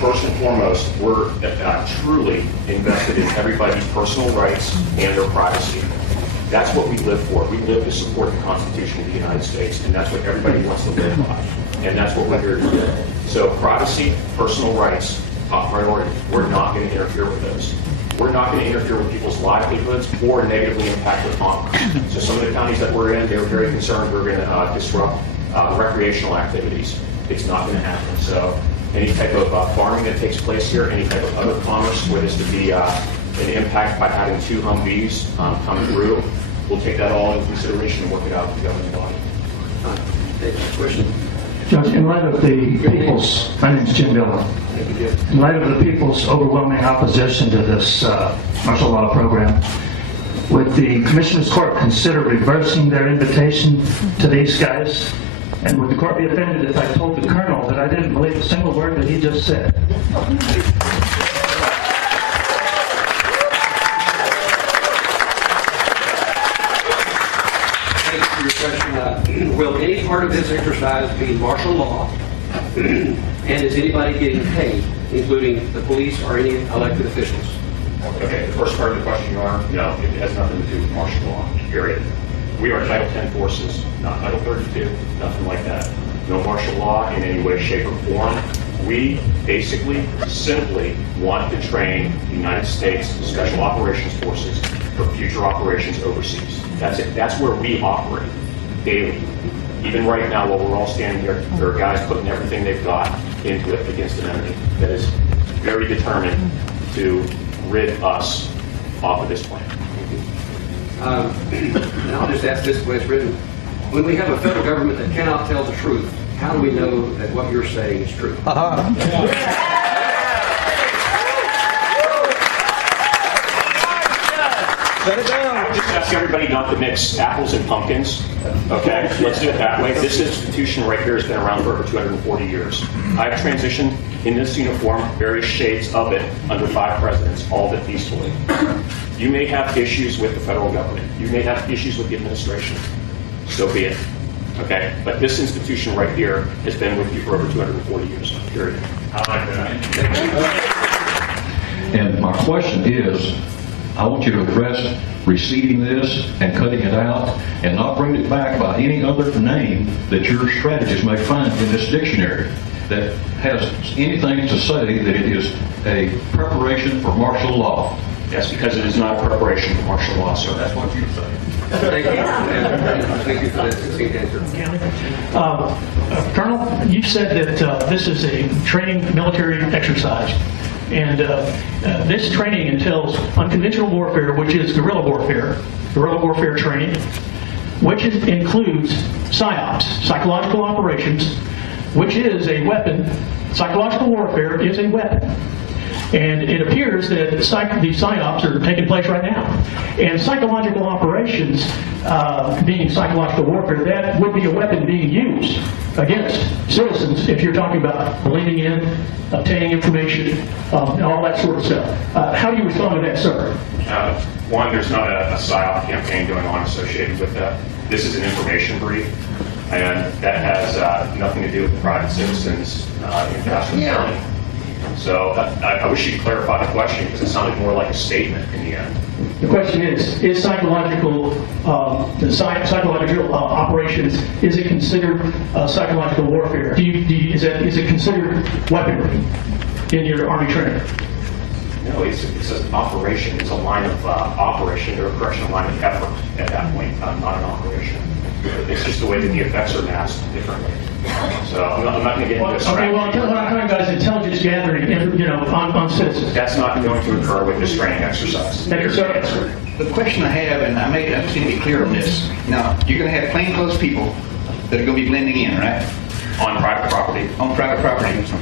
first and foremost, we're truly invested in everybody's personal rights and their privacy. That's what we live for. We live to support the Constitution of the United States, and that's what everybody wants to live by. And that's what we're here to do. So privacy, personal rights, top priority. We're not going to interfere with those. We're not going to interfere with people's livelihoods or negatively impact their commerce. So some of the counties that we're in, they were very concerned we're going to disrupt recreational activities. It's not going to happen. So any type of farming that takes place here, any type of other commerce where there's to be an impact by having 2 Humvees come through, we'll take that all into consideration and work it out with the governing body. Question? Judge, in light of the people's, my name is Jim Dillon. In light of the people's overwhelming opposition to this martial law program, would the Commissioner's Court consider reversing their invitation to these guys? And would the court be offended if I told the Colonel that I didn't believe a single word that he just said? Thank you for your question. Will any part of this exercise be martial law? And is anybody getting paid, including the police or any elected officials? Okay, the first part of the question, Your Honor, no, it has nothing to do with martial law, period. We are Title 10 forces, not Title 32, nothing like that. No martial law in any way, shape, or form. We basically simply want to train the United States Special Operations Forces for future operations overseas. That's it. That's where we operate daily. Even right now, while we're all standing here, there are guys putting everything they've got into it against an enemy that is very determined to rid us off of this plan. And I'll just ask this the way it's written. When we have a federal government that cannot tell the truth, how do we know that what you're saying is true? I just ask everybody not to mix apples and pumpkins. Okay, let's do it that way. This institution right here has been around for over 240 years. I've transitioned in this uniform, various shades of it, under 5 presidents, all of it peacefully. You may have issues with the federal government. You may have issues with the administration. So be it. Okay? But this institution right here has been with you for over 240 years. Period. I like that. And my question is, I want you to address receiving this and cutting it out and not bring it back by any other name that your strategist may find in this dictionary that has anything to say that it is a preparation for martial law. Yes, because it is not a preparation for martial law, sir. That's what you say. Thank you. Thank you for that succinct answer. Colonel, you said that this is a training military exercise. And this training entails unconventional warfare, which is guerrilla warfare training, which includes PSYOPs, psychological operations, which is a weapon. Psychological warfare is a weapon. And it appears that these PSYOPs are taking place right now. And psychological operations, being psychological warfare, that would be a weapon being used against citizens if you're talking about blending in, obtaining information, and all that sort of stuff. How do you respond to that, sir? One, there's not a PSYOP campaign going on associated with that. This is an information brief, and that has nothing to do with the private citizens in Castle County. So I wish you'd clarify the question because it sounded more like a statement in the end. The question is psychological operations, is it considered psychological warfare? Is it considered weaponry in your Army training? No, it's an operation. It's a line of operation, or correction, a line of effort at that point, not an operation. It's just the way that the effects are masked differently. So I'm not going to get into a strategy. Okay, well, I'm talking about intelligence gathering, on citizens. That's not going to occur with this training exercise. Thank you, sir. The question I have, and I just need to be clear on this. Now, you're going to have plainclothes people that are going to be blending in, right? On private property. On private property. So,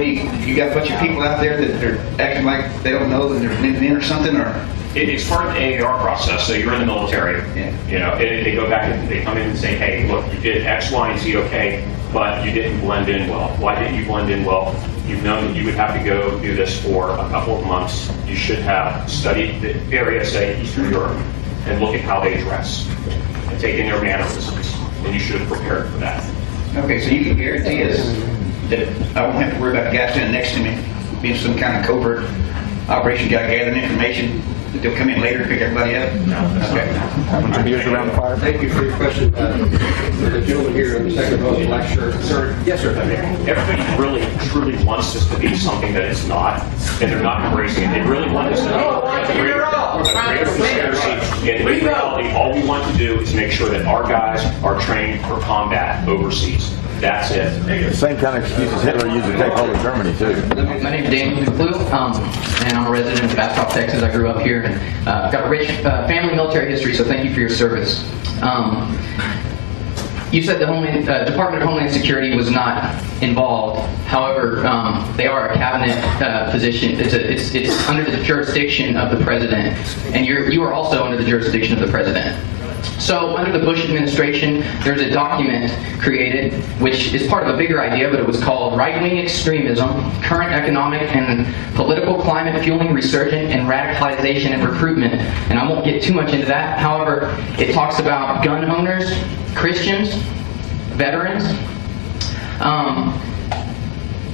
you got a bunch of people out there that are acting like they don't know that they're blending in or something, or? It's part of the AAR process. So you're in the military, you know, they go back and they come in and say, hey, look, you did X, Y, and Z okay, but you didn't blend in well. Why didn't you blend in well? You've known that you would have to go do this for a couple of months. You should have studied the area, say Eastern Europe, and look at how they dress and take in their mannerisms. And you should have prepared for that. Okay, so you can guarantee us that I won't have to worry about the guy standing next to me being some kind of covert operation guy gathering information, that they'll come in later and pick everybody up? Okay. Thank you for your question. The gentleman here in the second row, black shirt. Sir, yes, sir. Everybody really, truly wants this to be something that it's not, and they're not embracing it. They really want this to be a greater conspiracy. And in reality, all we want to do is make sure that our guys are trained for combat overseas. That's it. The same kind of excuses Hitler used to take hold of Germany, too. My name is Daniel Duclue, and I'm a resident of Bastrop, Texas. I grew up here, and got a rich family military history, so thank you for your service. You said the Department of Homeland Security was not involved. However, they are a cabinet position. It's under the jurisdiction of the president, and you are also under the jurisdiction of the president. So under the Bush administration, there's a document created, which is part of a bigger idea, but it was called Right-Wing Extremism, Current Economic and Political Climate Fueling Resurgent and Radicalization and Recruitment. And I won't get too much into that. However, it talks about gun owners, Christians, veterans,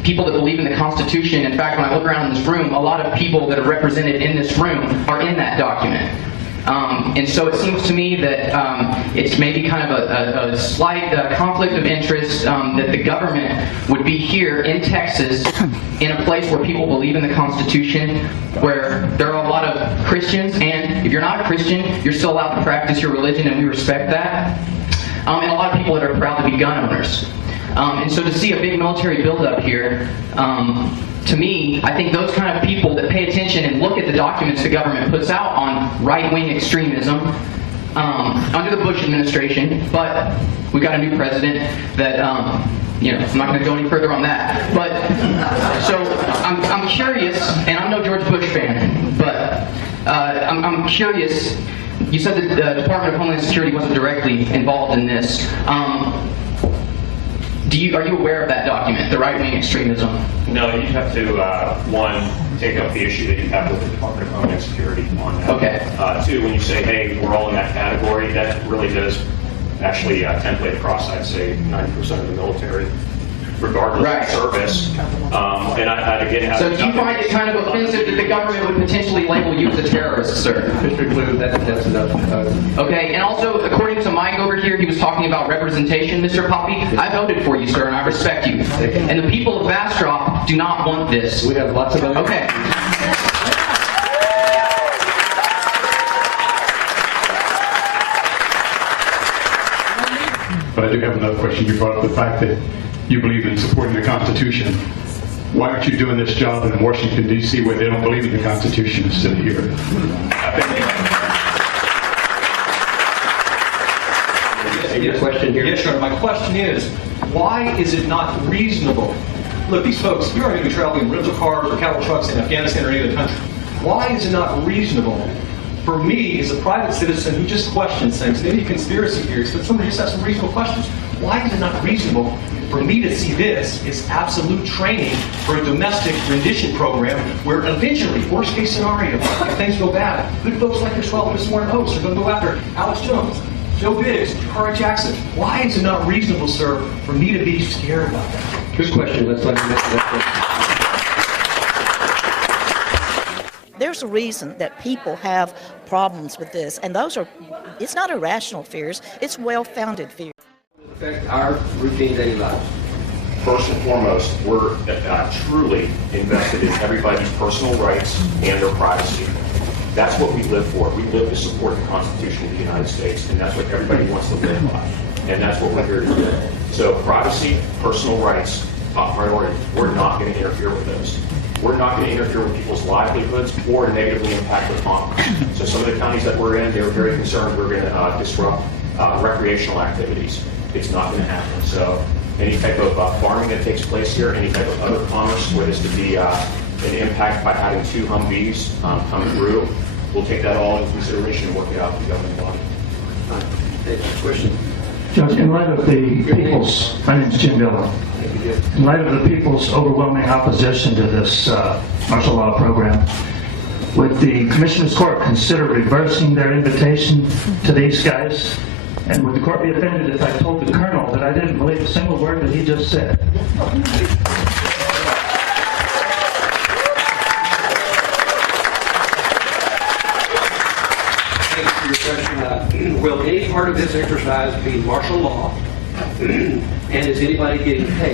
people that believe in the Constitution. In fact, when I look around in this room, a lot of people that are represented in this room are in that document. And so it seems to me that it's maybe kind of a slight conflict of interest that the government would be here in Texas in a place where people believe in the Constitution, where there are a lot of Christians, and if you're not a Christian, you're still allowed to practice your religion, and we respect that. And a lot of people that are proud to be gun owners. And so to see a big military buildup here, to me, I think those kind of people that pay attention and look at the documents the government puts out on right-wing extremism under the Bush administration, but we got a new president that, you know, I'm not going to go any further on that. But so I'm curious, and I'm no George Bush fan, but I'm curious. You said that the Department of Homeland Security wasn't directly involved in this. Are you aware of that document, the right-wing extremism? No, you have to, one, take up the issue that you have with the Department of Homeland Security on that. Okay. Two, when you say, hey, we're all in that category, that really does actually template across, I'd say, 90% of the military, regardless Right. of service. And I again, So do you find it kind of offensive that the government would potentially label you as a terrorist, sir? Mr. Clue, that's enough. Okay, and also, according to Mike over here, he was talking about representation, Mr. Poppy. I voted for you, sir, and I respect you. And the people of Bastrop do not want this. We have lots of other... Okay. But I do have another question. You brought up the fact that you believe in supporting the Constitution. Why aren't you doing this job in Washington, D.C., where they don't believe in the Constitution instead of here? Your question here. Yes, sir. My question is, why is it not reasonable? Look, these folks, you're going to be traveling in rental cars or cattle trucks in Afghanistan or any other country. Why is it not reasonable for me, as a private citizen who just questions things, maybe conspiracy theories, but somebody just has some reasonable questions, why is it not reasonable for me to see this as absolute training for a domestic rendition program where eventually, worst case scenario, if things go bad, good folks like yourself this morning hosts are going to go after Alex Jones, Joe Biggs, Jakara Jackson. Why is it not reasonable, sir, for me to be scared about that? Good question. Let's let him answer that question. There's a reason that people have problems with this, and it's not irrational fears, it's well-founded fears. Affect our routine daily lives. First and foremost, we're truly invested in everybody's personal rights and their privacy. That's what we live for. We live to support the Constitution of the United States, and that's what everybody wants to live by. And that's what we're here to do. So privacy, personal rights, top priority. We're not going to interfere with those. We're not going to interfere with people's livelihoods or negatively impact their commerce. So some of the counties that we're in, they were very concerned we're going to disrupt recreational activities. It's not going to happen. So any type of farming that takes place here, any type of other commerce where this could be an impact by having two Humvees come through, we'll take that all into consideration and work it out with the governing body. Question. Judge, in light of the people's, my name is Jim Dillon. In light of the people's overwhelming opposition to this martial law program, would the Commissioner's Court consider reversing their invitation to these guys? And would the court be offended if I told the Colonel that I didn't believe a single word that he just said? Will any part of this exercise be martial law? And is anybody getting paid?